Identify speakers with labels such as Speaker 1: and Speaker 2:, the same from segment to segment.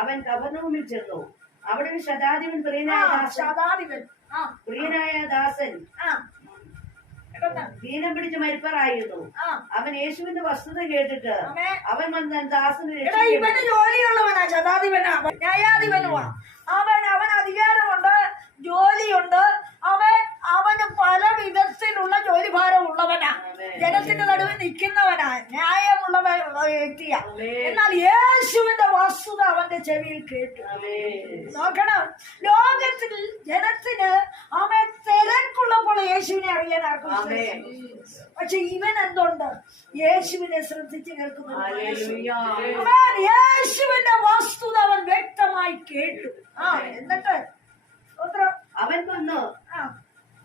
Speaker 1: അവൻ കവർണവുമിൽ ചെന്നു അവിടെ ഒരു ശതാധിപൻ പ്രിയനായ ദാസൻ.
Speaker 2: ശതാധിപൻ.
Speaker 1: പ്രിയനായ ദാസൻ? ദീനം പിടിച്ച് മരിപ്പറായിരുന്നു. അവൻ യേശുവിന്റെ വസ്തുത കേട്ടിട്ട് അവൻ വന്ന ദാസന്.
Speaker 2: ഇവന് ജോലിയുള്ളവനാ ശതാധിപനാ. ന്യായാധിപനുമാ അവൻ അവൻ അധികാരമുണ്ട് ജോലിയുണ്ട്. അവൻ പല വിധത്തിലുള്ള ജോലിഭാരം ഉള്ളവനാ. ജനത്തിന്റെ നടുവിൽ നിൽക്കുന്നവനാ. ന്യായമുള്ള വ്യക്തിയാ. എന്നാൽ യേശുവിന്റെ വസ്തുത അവന്റെ ചെവിയിൽ കേട്ടു. നോക്കണം. ലോകത്തിൽ ജനത്തിന് അവൻ തിരക്കുള്ളപ്പോൾ യേശുവിനെ അറിയാൻ ആർക്കും പക്ഷെ ഇവൻ എന്തുണ്ട്? യേശുവിനെ ശ്രദ്ധിച്ച് കേൾക്കുന്നു. യേശുവിന്റെ വസ്തുത അവൻ വ്യക്തമായി കേട്ടു. ആ എന്നിട്ട്.
Speaker 1: അവൻ വന്നു.
Speaker 2: ആ,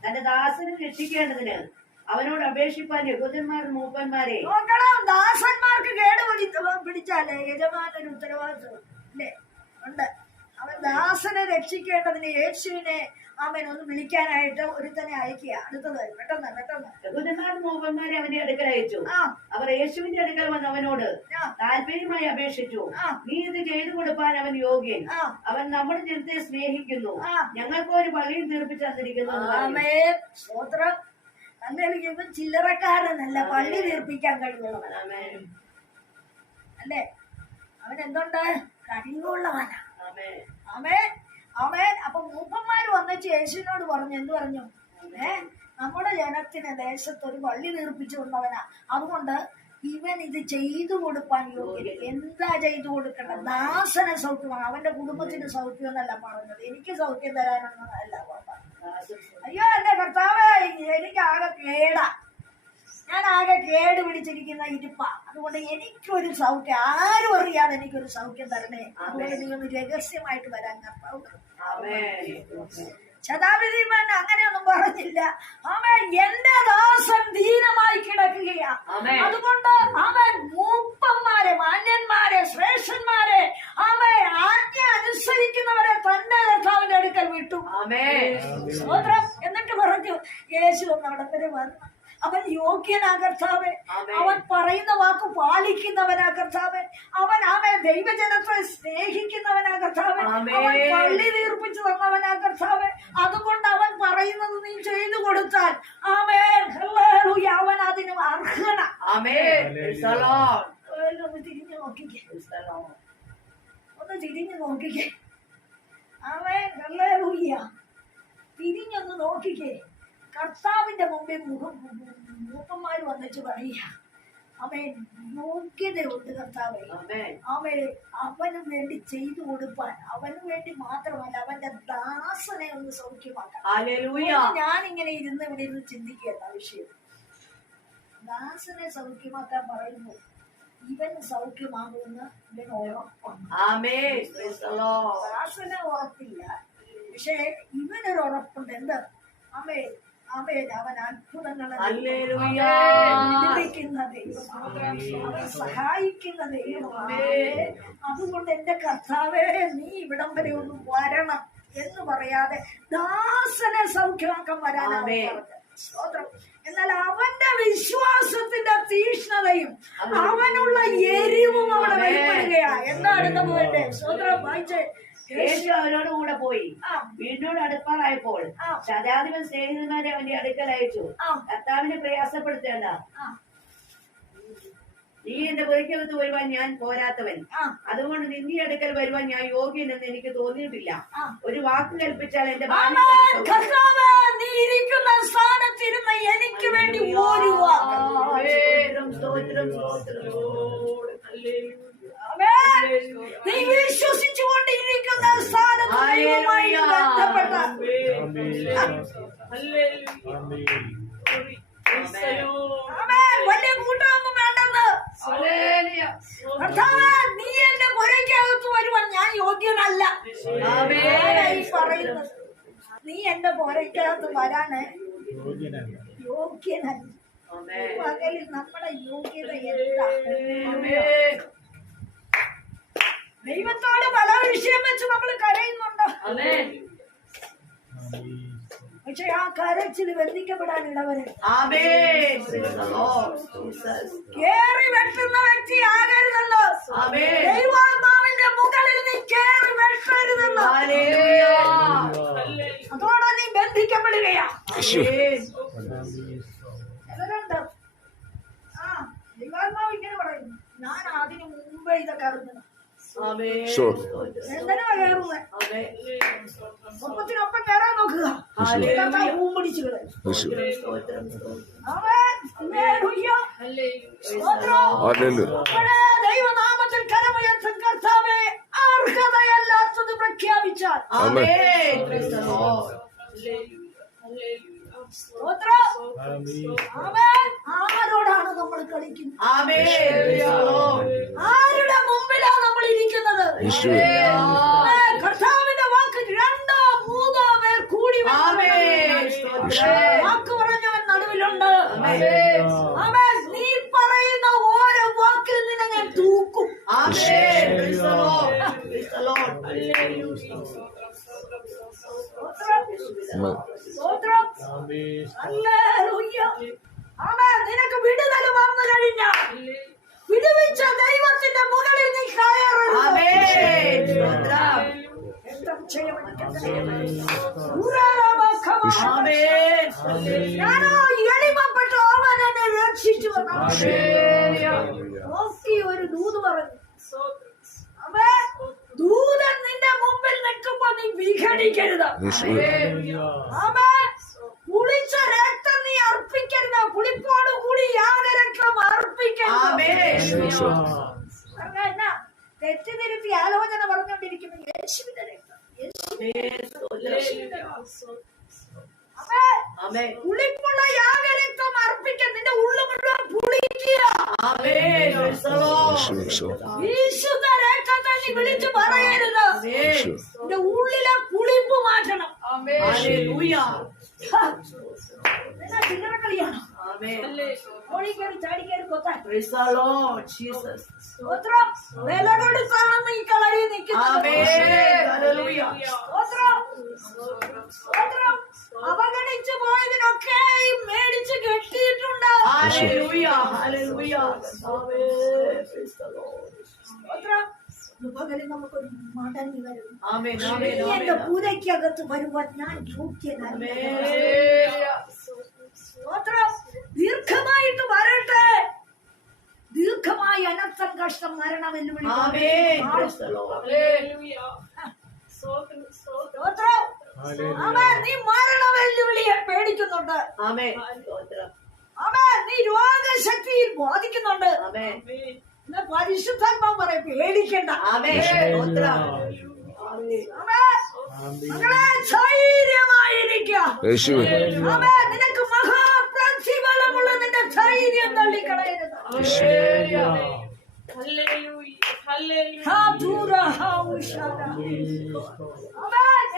Speaker 1: തന്റെ ദാസനെ രക്ഷിക്കേണ്ടതിന് അവനോട് അപേക്ഷിപ്പാൻ യഹൂദന്മാർ മൂപ്പന്മാരെ.
Speaker 2: നോക്കണം. ദാസന്മാർക്ക് കേട് പിടി- പിടിച്ചാലേ യജമാനൊരു ഉത്തരവാദിത്വം. അല്ലേ ഉണ്ട്. അവൻ ദാസനെ രക്ഷിക്കേണ്ടതിന് യേശുവിനെ അവൻ ഒന്ന് വിളിക്കാനായിട്ട് ഒരുത്തനെ അയക്കുക അടുത്തത് പെട്ടെന്ന് പെട്ടെന്ന്
Speaker 1: യഹൂദന്മാർ മൂപ്പന്മാരെ അവന്റെ അടുക്കൽ അയച്ചു.
Speaker 2: ആ.
Speaker 1: അവർ യേശുവിന്റെ അടുക്കൽ വന്ന് അവനോട് താല്പര്യമായി അപേക്ഷിച്ചു.
Speaker 2: ആ.
Speaker 1: നീ ഇത് ചെയ്തു കൊടുപ്പാൻ അവൻ യോഗ്യൻ. അവൻ നമ്മുടെ ജനത്തെ സ്നേഹിക്കുന്നു.
Speaker 2: ആ.
Speaker 1: ഞങ്ങൾക്ക് ഒരു പള്ളിയും തീർപ്പിച്ചു തന്നിരിക്കുന്നു
Speaker 2: അങ്ങനെ ഇവൻ ചില്ലറക്കാരനല്ല. പള്ളി തീർപ്പിക്കാൻ കഴിവുള്ളവൻ. അല്ലേ? അവൻ എന്തുണ്ട് കഴിവുള്ളവനാ
Speaker 1: അമേൻ
Speaker 2: ആമേൻ. അപ്പൊ മൂപ്പന്മാർ വന്നിട്ട് യേശുവിനോട് പറഞ്ഞു എന്ത് പറഞ്ഞു? ഏ നമ്മുടെ ജനത്തിന് ദേശത്ത് ഒരു പള്ളി തീർപ്പിച്ചു കൊണ്ടവനാ. അതുകൊണ്ട് ഇവൻ ഇത് ചെയ്തു കൊടുക്കാൻ യോഗ്യത എന്താ ചെയ്തു കൊടുക്കേണ്ടത്? ദാസന സൗഖ്യമാണ്. അവന്റെ കുടുംബത്തിന് സൗഖ്യം എന്നല്ല പറഞ്ഞത്. എനിക്ക് സൗഖ്യം തരാനൊന്നല്ല അയ്യോ എന്റെ കർത്താവേ എനിക്ക് ആകെ കേടാ. ഞാൻ ആകെ കേട് പിടിച്ചിരിക്കുന്ന ഇരിപ്പ. അതുകൊണ്ട് എനിക്കൊരു സൗഖ്യം ആരും അറിയാതെ എനിക്കൊരു സൗഖ്യം തരണേ. അതുകൊണ്ട് നിങ്ങൾ രഹസ്യമായിട്ട് വരാൻ കർത്താവ്
Speaker 1: അങ്ങനെ
Speaker 2: ഒന്നും അങ്ങനെയൊന്നും പറഞ്ഞില്ല. അവൻ എന്റെ ദാസം ദീനമായി കിടക്കുകയാ. അതുകൊണ്ട് അവൻ മൂപ്പന്മാരെ മാന്യന്മാരെ ശ്രേഷ്ഠന്മാരെ അവൻ ആജ്ഞ അനുസരിക്കുന്നവരെ തന്നെ കർത്താവിന്റെ അടുക്കൽ വിട്ടു. എന്നിട്ട് പറഞ്ഞു യേശു അവിടെ വരെ വരണം അവൻ യോഗ്യനാ കർത്താവെ. അവൻ പറയുന്ന വാക്ക് പാലിക്കുന്നവനാ കർത്താവെ. അവൻ അവൻ ദൈവജനത്തെ സ്നേഹിക്കുന്നവനാ കർത്താവെ. അവൻ പള്ളി തീർപ്പിച്ചു തന്നവനാ കർത്താവെ. അതുകൊണ്ട് അവൻ പറയുന്നത് നീ ചെയ്തു കൊടുത്താൽ അവൻ ഹല്ലേലൂയ, അവൻ അതിന് അർഹന. ഒന്ന് തിരിഞ്ഞു നോക്കിക്കേ.
Speaker 1: Lord.
Speaker 2: ഒന്ന് തിരിഞ്ഞു നോക്കിക്കേ. അവൻ തിരിഞ്ഞൊന്ന് നോക്കിക്കേ. കർത്താവിന്റെ മുമ്പിൽ മുഖം മൂപ്പന്മാർ വന്നിട്ട് പറയുക അവൻ യോഗ്യതയുണ്ട് കർത്താവെ. അവൻ അവന് വേണ്ടി ചെയ്തു കൊടുപ്പാൻ അവന് വേണ്ടി മാത്രമല്ല അവന്റെ ദാസനെ ഒന്ന്
Speaker 1: സൗഖ്യമാക്കാം.
Speaker 2: ഞാൻ ഇങ്ങനെ ഇരുന്ന് ഇവിടെ ഇരുന്ന് ചിന്തിക്കുകയല്ല വിഷയം. ദാസനെ സൗഖ്യമാക്കാൻ പറയുന്നു. ഇവൻ സൗഖ്യമാകുമെന്ന് ഇവൻ
Speaker 1: Lord.
Speaker 2: ദാസന് ഉറപ്പില്ല. പക്ഷേ ഇവനൊരു ഉറപ്പുണ്ട്. എന്ത്? അവേ അവേ അവൻ അത്ഭുതങ്ങളെ. വിടുവിക്കുന്ന ദൈവം. അവൻ സഹായിക്കുന്ന ദൈവമാണ്. അതുകൊണ്ട് എന്റെ കർത്താവേ നീ ഇവിടം വരെ ഒന്ന് വരണം എന്ന് പറയാതെ ദാസനെ സൗഖ്യമാക്കാൻ വരാനാണ്
Speaker 1: ആമേൻ.
Speaker 2: സ്തോത്രം. എന്നാൽ അവന്റെ വിശ്വാസത്തിന്റെ തീഷ്ണതയും അവനുള്ള എരിവും അവിടെ
Speaker 1: വെളിപ്പെടുകയാണ്.
Speaker 2: വെളിപ്പെടുകയാ എന്താണ് നമ്മുടെ സ്തോത്രം. വായിച്ചേ.
Speaker 1: യേശു അവരോട് കൂടെ പോയി. വീണ്ടും അടുപ്പാറായപ്പോൾ. ശതാധിപൻ സ്നേഹിതന്മാരെ അവന്റെ അടുക്കൽ അയച്ചു. കർത്താവിനെ പ്രയാസപ്പെടുത്തേണ്ട. നീ എന്റെ പുരയ്ക്കകത്ത് വരുവാൻ ഞാൻ പോരാത്തവൻ. അതുകൊണ്ട് നിന്റെ അടുക്കൽ വരുവാൻ ഞാൻ യോഗ്യനെന്ന് എനിക്ക് തോന്നിയിട്ടില്ല. ഒരു വാക്ക് കൽപ്പിച്ചാൽ എന്റെ
Speaker 2: ആമേൻ.
Speaker 1: ബാല്യകാലം
Speaker 2: കർത്താവേ, നീ സ്ഥാനത്തിരുന്ന എനിക്ക് വേണ്ടി ഒരു വാക്ക്. നീ വലിയ കൂട്ടമൊന്നും വേണ്ടെന്ന്. നീ എന്റെ പുരയ്ക്കകത്ത് വരുവാൻ ഞാൻ യോഗ്യനല്ല. പറയുന്നത്? നീ എന്റെ പുരയ്ക്കകത്ത് വരാന് യോഗ്യനല്ല. പകലിൽ നമ്മുടെ യോഗ്യത എന്താ? ദൈവത്തോട് പല വിഷയം വെച്ച് നമ്മൾ കരയുന്നുണ്ട്. പക്ഷെ ആ കരച്ചിൽ ബന്ധിക്കപ്പെടാൻ. കേറി വെട്ടുന്ന വ്യക്തി ആകരുതല്ലോ ദൈവാത്മാവിന്റെ മുകളിൽ നീ കേറി
Speaker 1: ഹല്ലേലൂയ.
Speaker 2: അതോടെ നീ ബന്ധിക്കപ്പെടുകയാ. ദൈവാത്മാവ് ഇങ്ങനെ പറയുന്നു. ഞാൻ ആദ്യം മുമ്പേ ഇതൊക്കെ അറിഞ്ഞത്.
Speaker 1: ആമേൻ.
Speaker 3: Sure.
Speaker 1: ആമേൻ.
Speaker 2: ഒപ്പത്തിനൊപ്പം കയറാൻ നോക്കുക. ദൈവനാമത്തിൽ കരമുയർത്തും കർത്താവേ. അർഹതയല്ലാത്തത് പ്രഖ്യാപിച്ചാൽ. ആരോടാണ് നമ്മൾ കളിക്കുന്നത്.
Speaker 3: യേശുവേ.
Speaker 2: കർത്താവിന്റെ വാക്ക് രണ്ടോ മൂന്നോ പേർ കൂടി. വാക്ക് പറഞ്ഞവൻ നടുവിലുണ്ട്.
Speaker 1: ആമേൻ.
Speaker 2: ആമേൻ. നീ പറയുന്ന ഓരോ വാക്കിൽ നിന്നെ ഞാൻ തൂക്കും. നിനക്ക് വിടുതൽ വന്നു കഴിഞ്ഞാൽ. വിടുവിച്ച ദൈവത്തിന്റെ മുകളിൽ നീ. ഞാനോ എളിമപ്പെട്ടു എന്നെ രക്ഷിച്ചു നോക്കി ഒരു ദൂത് പറഞ്ഞു. അവേ ദൂതൻ നിന്റെ മുമ്പിൽ നിൽക്കുമ്പോ നീ വിഘടിക്കരുത്. അവേ പുളിച്ച രക്തം നീ അർപ്പിക്കരുത്. പുളിപ്പോട് കൂടി യാഗരക്തം അർപ്പിക്കരുത്. എന്നാ? ആലോചന പറഞ്ഞുകൊണ്ടിരിക്കുന്നു. യേശുവിന്റെ രക്തം. പുളിപ്പുള്ള യാഗരക്തം അർപ്പിക്കാൻ നിന്റെ ഉള്ളു മുഴുവൻ പുളിക്കുക രക്തത്തെ നീ വിളിച്ചു പറയരുത്. നിന്റെ ഉള്ളിലെ പുളിപ്പ് മാറ്റണം. ചില്ലറ കളിയാണോ. കോഴിക്കറി ചാടിക്കറി കൊത്താൻ. സ്തോത്രം വില കൊടുത്താണ് കളരി നിൽക്കുന്നത് അവഗണിച്ചു പോയതിനൊക്കെ മേടിച്ച് കെട്ടിയിട്ടുണ്ട്. സ്തോത്രം നമുക്കൊരു മടങ്ങി വരും. എന്റെ
Speaker 1: ആമേൻ.
Speaker 2: പൂജയ്ക്കകത്ത് വരുവാൻ ഞാൻ ദീർഘമായിട്ട് വരട്ടെ. ദീർഘമായി അനർത്ഥം കഷ്ടം മരണം എന്ന് നീ മരണ വെല്ലുവിളിയെ പേടിക്കുന്നുണ്ട്. നീ രോഗശക്തിയിൽ ബാധിക്കുന്നുണ്ട്. പരിശുദ്ധാത്മാവ് പറയും പേടിക്കണ്ട. നിനക്ക് മഹാപ്രതിഫലമുള്ള നിന്റെ ധൈര്യം തള്ളിക്കളയരുത്.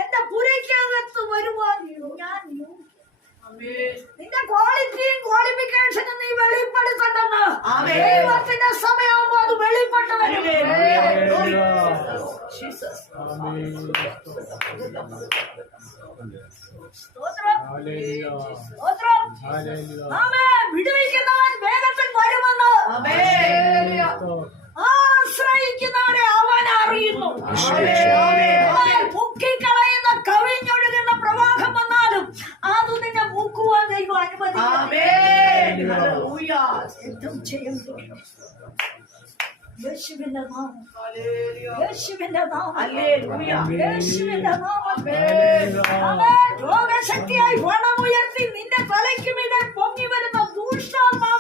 Speaker 2: എന്റെ പുരയ്ക്കകത്ത് വരുവാൻ ഞാൻ. നിന്റെ ക്വാളിറ്റിയും ക്വാളിഫിക്കേഷനും നീ വെളിപ്പെടുത്തണ്ടെന്ന്. ദൈവത്തിന്റെ സമയമാകുമ്പോ അത് വെളിപ്പെട്ട് വരും. വിടുവിക്കുന്നവൻ വേഗത്തിൽ വരുമെന്ന്. ആശ്രയിക്കുന്നവരെ അവൻ അറിയുന്നു. ദൈവം അനുവദിക്കും
Speaker 1: ആമേൻ. Hallelujah.
Speaker 2: എന്തും ചെയ്യും യേശുവിന്റെ നാമം. യേശുവിന്റെ നാമം.
Speaker 1: Hallelujah.
Speaker 2: യേശുവിന്റെ നാമത്തിൽ അവൻ രോഗശക്തിയായി വണമുയർത്തി നിന്റെ തലയ്ക്കുമിടെ പൊങ്ങി വരുന്ന ദൂഷ്ടാത്മാവിനെ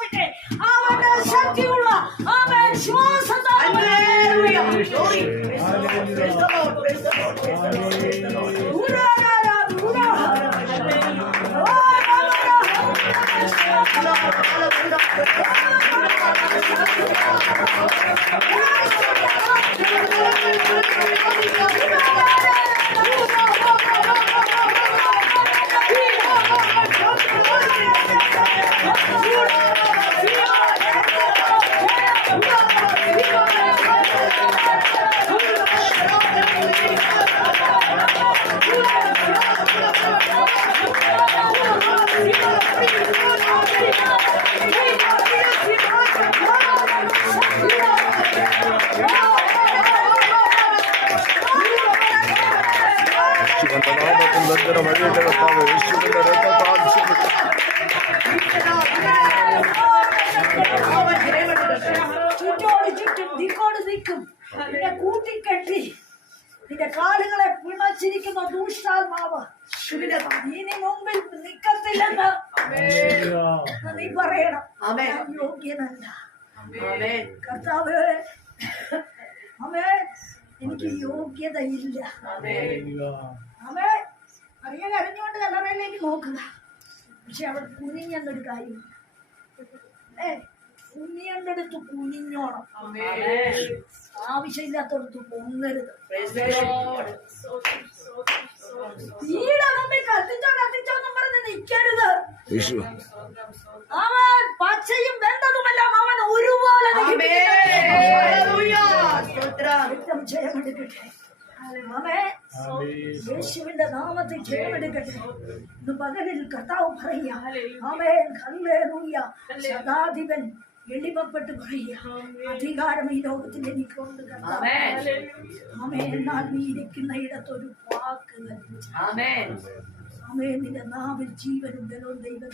Speaker 2: നീ പറയണം. യോഗ്യനല്ല. കർത്താവ് അമേ എനിക്ക് യോഗ്യതയില്ല. അമേ അറിയാൻ കരഞ്ഞുകൊണ്ട് കല്ലറയിലേക്ക് നോക്കുക. പക്ഷെ അവൾ കുനിഞ്ഞെന്നൊരു കാര്യം. ഏ കുനിയേണ്ടടുത്ത് കുനിഞ്ഞോണം. ആവശ്യമില്ലാത്തടത്ത് പൊങ്ങരുത് തീയുടെ മുമ്പിൽ കത്തിച്ചോ കത്തിച്ചോ എന്നും പറഞ്ഞ് നിൽക്കരുത്
Speaker 3: യേശു
Speaker 2: അവൻ പച്ചയും വെന്തതുമെല്ലാം അവൻ ഒരുപോലെ ജയമെടുക്കട്ടെ. യേശുവിന്റെ നാമത്തിൽ ജയമെടുക്കട്ടെ. ഇന്ന് പകലിൽ കർത്താവ് പറയാ ആമേൻ ഹല്ലേലൂയ. ശതാധിപൻ എളിമപ്പെട്ട് പറയാ അധികാരം ഈ ലോകത്തിൽ എനിക്കുണ്ട് ആമേ എന്നാൽ നീ ഇരിക്കുന്ന ഇടത്തൊരു വാക്ക് ആമേ നിന്റെ നാവിൽ ജീവനും ബലവും ദൈവം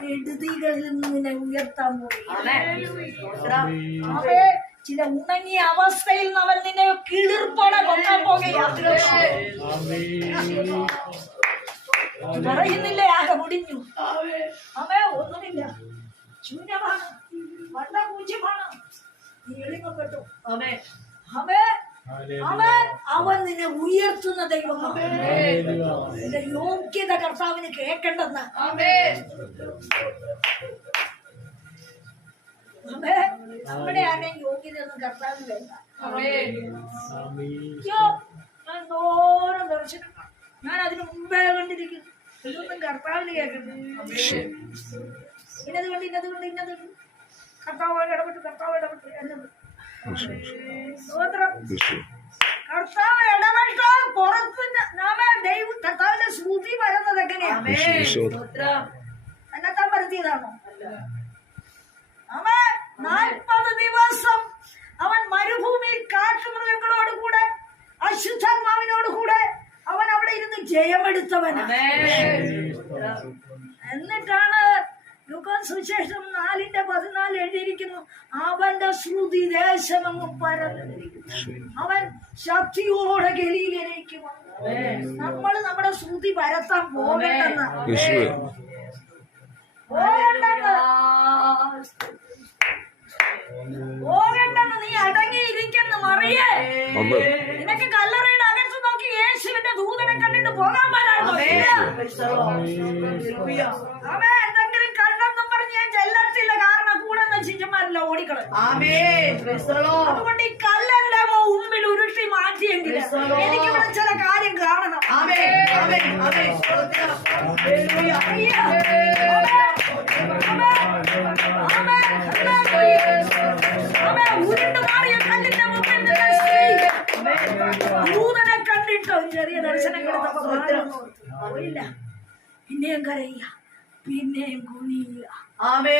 Speaker 2: കെടുതികളിൽ നിന്ന് നിന്നെ ഉയർത്താൻ പോയി ചില ഉണങ്ങിയ അവസ്ഥയിൽ നിന്ന് അവൻ നിന്നെ കിളിർപ്പട കൊണ്ടാൻ പോകുകയാണ് പറയുന്നില്ലേ? ആകെ മുടിഞ്ഞു. അവേ ഒന്നുമില്ല. ശൂന്യമാണ് വണ്ട പൂജ്യമാണ്. എളിമപ്പെട്ടു അവേ അവൻ അവൻ നിന്നെ ഉയർത്തുന്ന ദൈവം. നിന്റെ യോഗ്യത കർത്താവിന് കേൾക്കേണ്ടെന്ന്. നമ്മുടെ ആരുടെയും യോഗ്യത ഒന്നും കർത്താവിന് വേണ്ട. ഞാൻ ദർശനം ഞാൻ അതിന് മുമ്പേ കണ്ടിരിക്കുന്നു. ഇതൊന്നും കർത്താവിന് കേൾക്കുന്നു ഇന്നത് കൊണ്ട് ഇന്നത് കൊണ്ട് ഇന്നത് കൊണ്ട് കർത്താവ് ഇടപെട്ടു കർത്താവ് ഇടപെട്ടു എന്നത് കർത്താവ് ഇടപെട്ടാൽ പുറത്ത് നാമേ ദൈവം കർത്താവിന്റെ ശ്രുതി വരുന്നത് എങ്ങനെയാ?
Speaker 3: യേശു യേശു
Speaker 2: തന്നെത്താൻ വരുത്തിയതാണോ അവൻ നാൽപ്പത് ദിവസം അവൻ മരുഭൂമിയിൽ കാട്ടുമൃഗങ്ങളോട് കൂടെ അശുദ്ധാത്മാവിനോട് കൂടെ അവൻ അവിടെ ഇരുന്ന് ജയമെടുത്തവനാണ് എന്നിട്ടാണ് ലുക്കോൻ സുശേഷം നാലിന്റെ പതിനാല് എഴുതിയിരിക്കുന്നു. അവന്റെ ശ്രുതി ദേശമെങ്ങും പരന്നു അവൻ ശക്തിയോടെ ഗലീലേക്ക് വന്നു. നമ്മൾ നമ്മുടെ ശ്രുതി പരത്താൻ പോകണ്ടെന്ന
Speaker 3: യേശു
Speaker 2: പോകണ്ടെന്ന് പോകണ്ടെന്ന് നീ അടങ്ങിയിരിക്കുന്ന മറിയേ. നിനക്ക് കല്ലറയുടെ അകത്ത് നോക്കി യേശുവിന്റെ ദൂതനെ കണ്ടിട്ട് പോകാൻ പാടാണോ അവൻ എന്തെങ്കിലും കണ്ടെന്നും പറഞ്ഞ് ഞാൻ ചെല്ലത്തില്ല കൂടെ ശിഷ്യന്മാരെല്ലാം അതുകൊണ്ട് ഈ ഉമ്മിൽ ഉരുട്ടി മാറ്റിയെങ്കിൽ എനിക്ക് ഇവിടെ ചില കാര്യം കാണണം. ഉരുണ്ട് മാറിയ കല്ലിന്റെ മുമ്പിൽ ദൂതനെ കണ്ടിട്ടോ ചെറിയ ദർശനം കിടന്നപ്പോ മാറുന്നു. പോയില്ല പിന്നെയും കരയ്യ പിന്നെയും കുനിയുക. ആമേ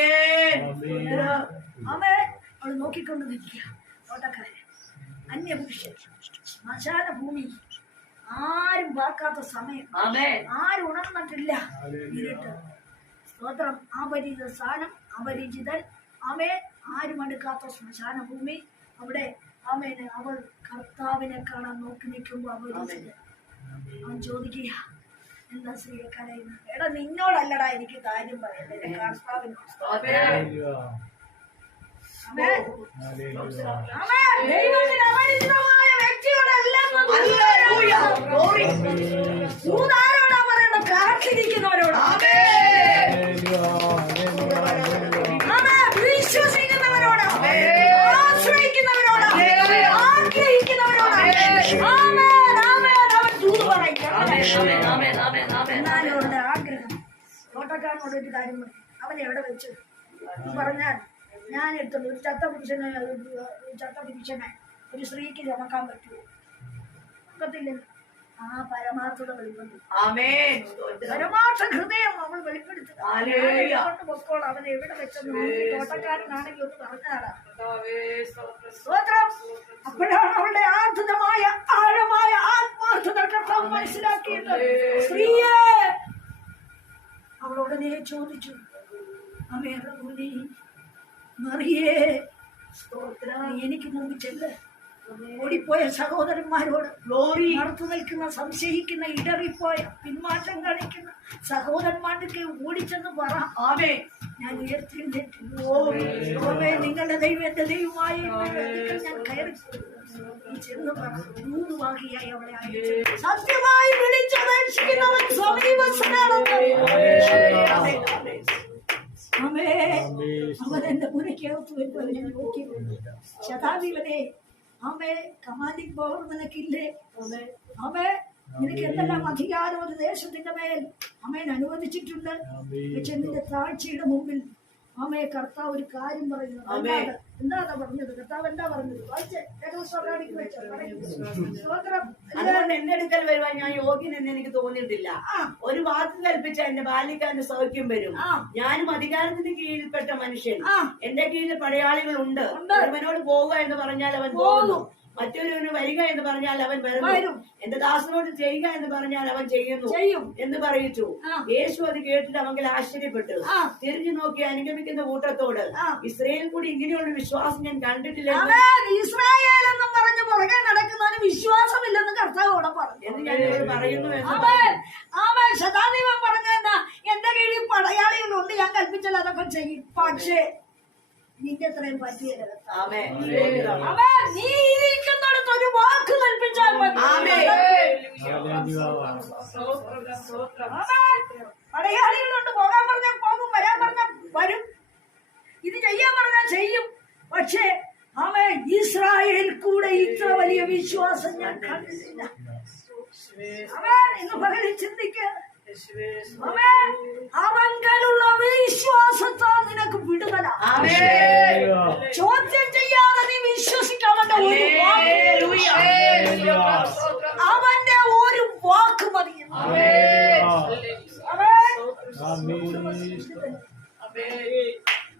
Speaker 2: അവൾ നോക്കിക്കൊണ്ട് നിൽക്കുക അന്യപുരുഷൻ മശാന ഭൂമി ആരും പാർക്കാത്ത സമയം. ആരും ഉണർന്നിട്ടില്ല. ഇരുട്ട്. സ്തോത്രം. അപരിചിത സ്ഥാനം. അപരിചിതൻ. അവേ ആരും അടുക്കാത്ത ശ്മശാന ഭൂമി അവിടെ അമേന് അവൾ കർത്താവിനെ കാണാൻ നോക്കി നിൽക്കുമ്പോൾ അവൾ അവൻ ചോദിക്കുക എന്താ എടാ നിന്നോടല്ലടാ എനിക്ക് കാര്യം പറയുന്നത്. എന്റെ കർത്താവിനോട്. വിശ്വസിക്കുന്നവരോട്. ആശ്രയിക്കുന്നവരോട്. ആഗ്രഹിക്കുന്നവരോട് ആമേൻ. ആമേൻ. അവൻ ദൂത് പറയും എന്നാലും അവരുടെ ആഗ്രഹം. തോട്ടക്കാരനോട് ഒരു കാര്യം അവൻ എവിടെ വെച്ചു? എന്ന് പറഞ്ഞാൽ ഞാൻ എടുത്തത് ഒരു ചത്ത പുരുഷനെ ഒരു ചത്ത പുരുഷനെ ഒരു സ്ത്രീക്ക് ചമക്കാൻ പറ്റുമോ? ഒക്കത്തില്ല പരമാർത്ഥ ഹൃദയം അവൾ വെളിപ്പെടുത്തുക അവൻ എവിടെ വെച്ചെന്ന് നോക്കി. തോട്ടക്കാരനാണെങ്കിൽ ഒന്ന് പറഞ്ഞാടാ സ്തോത്രം. അപ്പോഴാണ് അവളുടെ ആർദ്രമായ ആഴമായ ആത്മാർത്ഥത കർത്താവ് മനസ്സിലാക്കിയത്. സ്ത്രീയെ. അവളോടനെ ചോദിച്ചു. അമേ അമേറൂനി മറിയേ. സ്തോത്ര. എനിക്ക് മുമ്പ് ചെല്ല്. ഓടിപ്പോയ സഹോദരന്മാരോട്
Speaker 1: ഗ്ലോറി
Speaker 2: നടത്തു നിൽക്കുന്ന സംശയിക്കുന്ന ഇടറിപ്പോയ പിന്മാറ്റം കാണിക്കുന്ന സഹോദരന്മാർക്ക് ഓടിച്ചെന്ന് പറ.
Speaker 1: ആവേ
Speaker 2: ഞാൻ ഉയർത്തിരുന്നിട്ട് ഓമേ നിങ്ങളുടെ ദൈവം എന്റെ ദൈവമായി ഞാൻ കയറി. ചെന്ന് പറ. അവളെ അയച്ചു. സത്യമായി വിളിച്ചപേക്ഷിക്കുന്നവൻ സമീപസ്ഥനാണെന്ന് അവൻ എന്റെ പുരയ്ക്കകത്ത് വരുമ്പോൾ ഞാൻ നോക്കി. ശതാധിപനെ അമേ കമാൻഡിംഗ് പവർ നിനക്കില്ലേ ആമേ നിനക്ക് എന്തെല്ലാം അധികാരം ഒരു ദേശത്തിന്റെ മേൽ അമേൻ അനുവദിച്ചിട്ടുണ്ട്? പക്ഷെ നിന്റെ താഴ്ചയുടെ മുമ്പിൽ അമ്മയെ കർത്താവ് ഒരു കാര്യം പറയുന്നു. എന്താ പറഞ്ഞത്? കർത്താവ് എന്താ പറഞ്ഞത്.
Speaker 1: അതുകൊണ്ട് എന്റെ അടുക്കൽ വരുവാൻ ഞാൻ യോഗ്യനെന്ന് എനിക്ക് തോന്നിയിട്ടില്ല. ഒരു വാക്ക് കൽപ്പിച്ച എന്റെ ബാല്യക്കാരന്റെ സൗഖ്യം വരും. ഞാനും അധികാരത്തിന് കീഴിൽപ്പെട്ട മനുഷ്യൻ. എന്റെ കീഴിൽ പടയാളികൾ ഉണ്ട്. അവനോട് പോവുക എന്ന് പറഞ്ഞാൽ അവൻ പോകുന്നു. മറ്റൊരുവന് വരിക എന്ന് പറഞ്ഞാൽ അവൻ
Speaker 2: വരും.
Speaker 1: വരുന്നു എന്റെ ദാസനോട് ചെയ്യുക എന്ന് പറഞ്ഞാൽ അവൻ ചെയ്യുന്നു
Speaker 2: ചെയ്യും.
Speaker 1: എന്ന് പറയിച്ചു. യേശു അത് കേട്ടിട്ട് അവങ്കിൽ ആശ്ചര്യപ്പെട്ടു. തിരിഞ്ഞു നോക്കി അനുഗമിക്കുന്ന കൂട്ടത്തോട് ഇസ്രയേൽ കൂടി ഇങ്ങനെയുള്ള വിശ്വാസം ഞാൻ കണ്ടിട്ടില്ല
Speaker 2: ഇസ്രായേൽ എന്ന് പറഞ്ഞ് പുറകെ നടക്കുന്നവന് വിശ്വാസമില്ലെന്ന് കർത്താവ് അവിടെ പറഞ്ഞു.
Speaker 1: എന്ന് ഞാൻ ഇവരോട് പറയുന്നു
Speaker 2: അവൻ അവൻ ശതാധിപൻ പറഞ്ഞെന്താ എന്റെ കീഴിൽ പടയാളികളുണ്ട് ഞാൻ കൽപ്പിച്ചാൽ അതൊക്കെ ചെയ്യും. പക്ഷേ നിന്റെ അത്രയും കർത്താവ്. നീ ഇരിക്കുന്നിടത്ത് ഒരു വാക്ക് കൽപ്പിച്ചാൽ. അവൻ പടയാളികളുണ്ട് പോകാൻ പറഞ്ഞാൽ പോകും വരാൻ പറഞ്ഞാൽ വരും. ഇത് ചെയ്യാൻ പറഞ്ഞാൽ ചെയ്യും. പക്ഷേ അവൻ ഇസ്രായേൽ കൂടെ ഇത്ര വലിയ വിശ്വാസം ഞാൻ കണ്ടിട്ടില്ല. അവൻ ഇന്ന് പകരം ചിന്തിക്ക. അവൻ അവങ്കലുള്ള വിശ്വാസത്താൽ നിനക്ക് വിടുതല
Speaker 1: ആമേൻ
Speaker 2: ചോദ്യം ചെയ്യാതെ നീ വിശ്വസിക്കാം അവന്റെ ഒരു വാക്ക് അവന്റെ ഒരു വാക്ക് മതി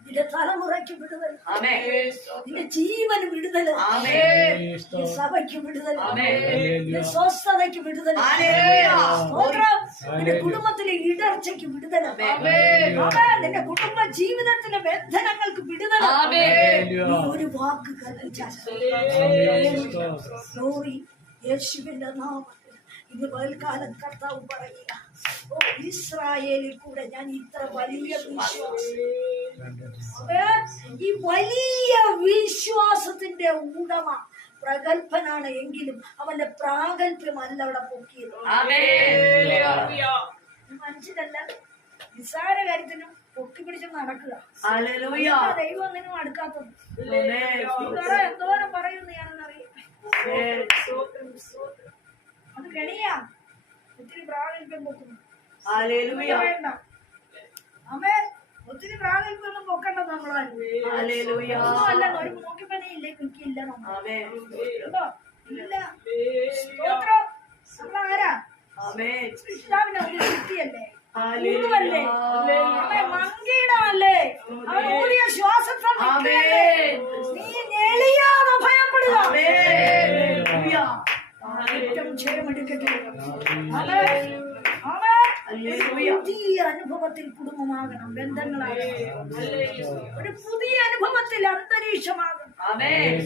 Speaker 2: നിന്റെ തലമുറയ്ക്ക് വിടുതൽ
Speaker 1: ആമേൻ
Speaker 2: നിന്റെ ജീവന് വിടുതൽ സഭയ്ക്ക് വിടുതൽ സ്വസ്ഥതയ്ക്ക് വിടുതൽ. നിന്റെ കുടുംബത്തിലെ ഇടർച്ചയ്ക്ക് വിടുതൽ. നിന്റെ കുടുംബ ജീവിതത്തിലെ ബന്ധനങ്ങൾക്ക് വിടുതൽ ഒരു വാക്ക് ഗ്ലോറി യേശുവിന്റെ നാമത്തിൽ. ഇന്ന് പകൽക്കാലം കർത്താവ് പറയുക ഓ ഇസ്രായേലിൽ കൂടെ ഞാൻ ഇത്ര വലിയ വിശ്വാസം. ഈ വലിയ വിശ്വാസത്തിന്റെ ഉടമ പ്രഗത്ഭനാണ് എങ്കിലും അവന്റെ പ്രാഗൽഭ്യമല്ല അവിടെ പൊക്കിയത്. മനുഷ്യരല്ല നിസ്സാര കാര്യത്തിനും പൊക്കി പിടിച്ച് നടക്കുക. ദൈവം അങ്ങനെ അടുക്കാത്തത് എന്തോരം പറയുന്നതാണെന്നറിയാം
Speaker 1: ആമേൻ.
Speaker 2: അത് കെണിയാ ഒത്തിരി പ്രാഗൽഭ്യം പൊക്കുന്നു.
Speaker 1: ഹല്ലേലൂയ.
Speaker 2: വേണ്ട. അമ്മേ ഒത്തിരി പ്രാഗൽഭ്യം പൊക്കണ്ട നമ്മളല്ല
Speaker 1: ഹല്ലേലൂയ.
Speaker 2: അല്ല ഒരു നോക്കിപ്പണിയില്ലേ കുക്കില്ല നമ്മൾ
Speaker 1: ആമേൻ.
Speaker 2: കേട്ടോ? ഇല്ല. നമ്മളാരാ. കൃഷ്ണാവിന്റെ ഒരു കുട്ടിയല്ലേ
Speaker 1: ഹല്ലേലൂയ.
Speaker 2: ഗുരുവല്ലേ അവൻ മങ്കീടമല്ലേ അവൻ ഊരിയ ശ്വാസത്തെ. നീ ഞെളിയാതെ ഭയപ്പെടുക. ഏറ്റവും ക്ഷയമെടുക്കട്ടെ. പുതിയ അനുഭവത്തിൽ കുടുംബമാകണം ബന്ധങ്ങളാകണം. ഒരു പുതിയ അനുഭവത്തിൽ അന്തരീക്ഷമാകണം.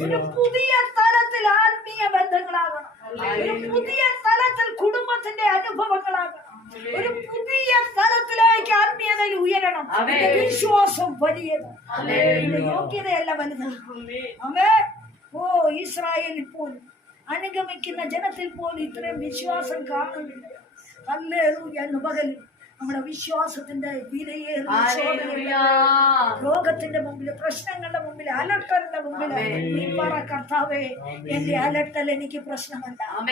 Speaker 2: ഒരു പുതിയ തലത്തിൽ ആത്മീയ ബന്ധങ്ങളാകണം. ഒരു പുതിയ തലത്തിൽ കുടുംബത്തിന്റെ അനുഭവങ്ങളാകണം. ഒരു പുതിയ തലത്തിലേക്ക് ആത്മീയതയിൽ ഉയരണം. വിശ്വാസം വലിയത്. യോഗ്യതയല്ല വലുത് അമേ? ഓ ഇസ്രായേലിൽ പോലും അനുഗമിക്കുന്ന ജനത്തിൽ പോലും ഇത്രയും വിശ്വാസം കാണുന്നില്ല. ഹല്ലേലൂയ എന്ന് നമ്മുടെ വിശ്വാസത്തിന്റെ വിലയേറിയ. രോഗത്തിന്റെ മുമ്പിൽ പ്രശ്നങ്ങളുടെ മുമ്പിൽ അലട്ടലിന്റെ മുമ്പിൽ നീ പറ കർത്താവേ എന്റെ അലട്ടൽ എനിക്ക് പ്രശ്നമല്ല.